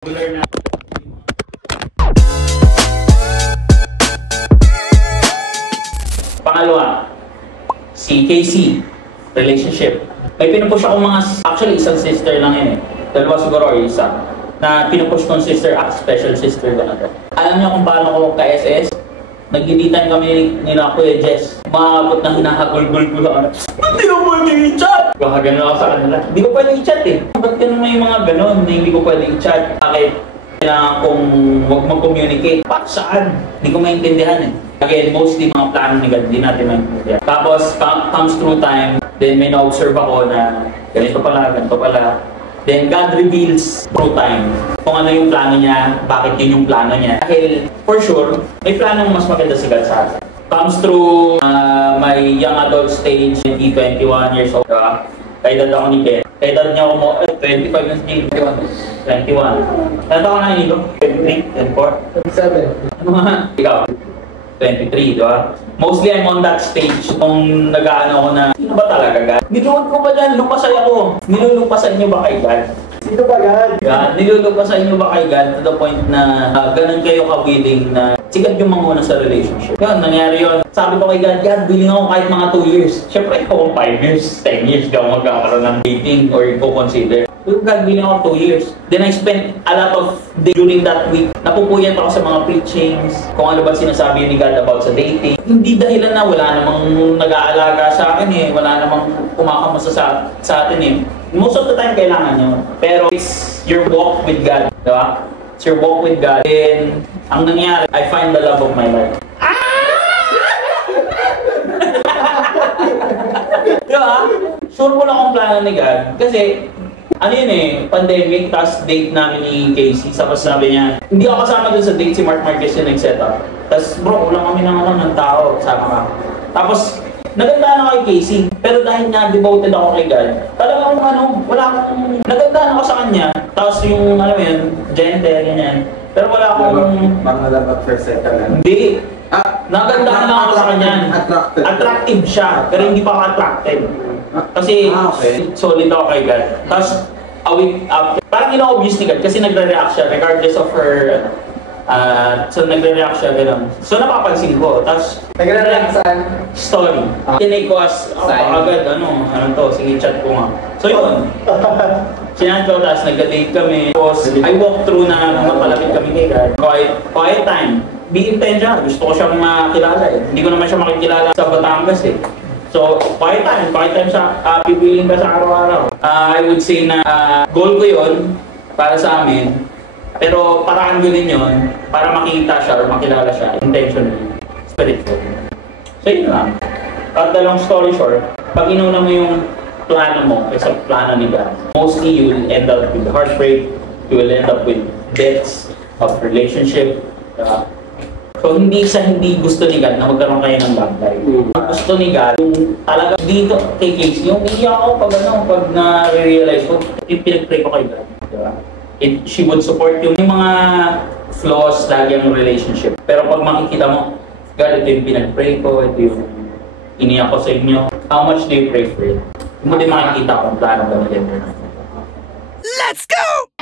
Na. Pangalawa, si Casey, relationship. May pinupush ako actually isang sister lang yun eh. Dalawa siguro or isa. Na pinupush kong sister at special sister ko na to. Alam niyo kung paano ko ka-SS? Naggiditan kami nila Kuya Jess. Maabot na hinahagulgul ko sa anak. Hindi ko pwede i-chat! Baka ganun ako sa kanila. Hindi ko pwede i-chat eh. Ba't ganun may mga ganun na hindi ko pwede i-chat? Bakit? Kailangan kong huwag mag-communicate. Bakit saan? Hindi ko maintindihan eh. Again, mostly mga plano ni God, hindi natin maintindihan. Tapos, comes through time, then may na-observe ako na ganito pala, ganito pala. Then God reveals through time kung ano yung plano niya, bakit yun yung plano niya. Dahil, for sure, may planong mas maganda si God sa atin. Comes through my young adult stage, 21 years old. Diba? Kaedad ako ni Ken. Kaedad niya ako mo, 25 na si 21. Kaya ako na inigo? 23, 24? 27. Ano nga? Ikaw? 23, di ba? Mostly I'm on that stage kung nag-aano ako na, sino ba talaga, God? Niluwag ko ba dyan? Lupasay ako. Nilulupasan niyo ba kay God? Sino ba God? Nilulupasan niyo ba kay God to the point na ganun kayo ka-willing na sigat yung manguna sa relationship. Yun, nangyari yun. Sabi ko kay God, God, willing ako kahit mga 2 years. Siyempre, ikaw 5 years, 10 years, di ako magkakaroon ng dating or i-consider. God, willing ako 2 years. Then I spent a lot of days during that week. Napupuyat ako sa mga preachings, kung ano ba sinasabi ni God about sa dating. Hindi dahilan na wala namang nag-aalaga sa akin eh, wala namang kumakamusta sa atin eh. Most of the time kailangan yun. Pero it's your walk with God, di ba? It's your walk with God. And ang nangyari, I find the love of my life. Di ba? Sure mo lang kung plano ni God. Kasi, ano yun eh, pandemic, tapos date namin ni Casey. Tapos sabi niya, hindi ako kasama dun sa date, si Mark Marquez yung nag-setup. Tapos bro, ulang kami ng tao, sama ka. Tapos, nagandaan ako kay Casey. Pero dahil nga devoted ako kay God, talagang wala akong, nagandaan ako sa kanya. Tapos yung, alam mo yun, gentle, ganyan. Pero wala akong... Mga dapat first second. Hindi. Nagandaan lang ako sa kanya. Attractive siya, pero hindi pa ka-attractive. Kasi okay. Solid ako kay God. Tapos, a week after, parang ino-obvious ni God kasi nagre-react siya regardless of her, so nagre-react siya, gano'n. So napapansin ko. Tapos, nagre-react saan? Story. Tinake ko as, agad, ano to, sige, chat ko nga. So yun. Sinanto, tapos nag-date kami. Tapos, I walk through na mapalapit kami kay God. Quiet time. Be intentional. Gusto ko siyang makilala eh. Hindi ko naman siya makikilala sa Batangas eh. So, quiet time siya, pipiliin ka sa araw-araw. I would say na goal ko yun para sa amin, pero paraan ko din yun para makita siya or makilala siya, intentionally, spiritual. So, yun lang. Cut the long story short, pag inuna mo yung plano mo kaysa plano ni God, mostly you will end up with heartbreak, you will end up with deaths of relationship. So, hindi gusto ni God na magkaroon kayo ng love life. Ang gusto ni God, yung talaga dito kay Casey, yung iiyak ako pag na-realize ko, yung pinag-pray ko kay God. Diba? She would support yung mga flaws lagi ang relationship. Pero pag makikita mo, God, ito yung pinag-pray ko, ito yung iniyak ko sa inyo. How much do you pray for it? Hindi mo din makikita kung plano ka maganda. Let's go!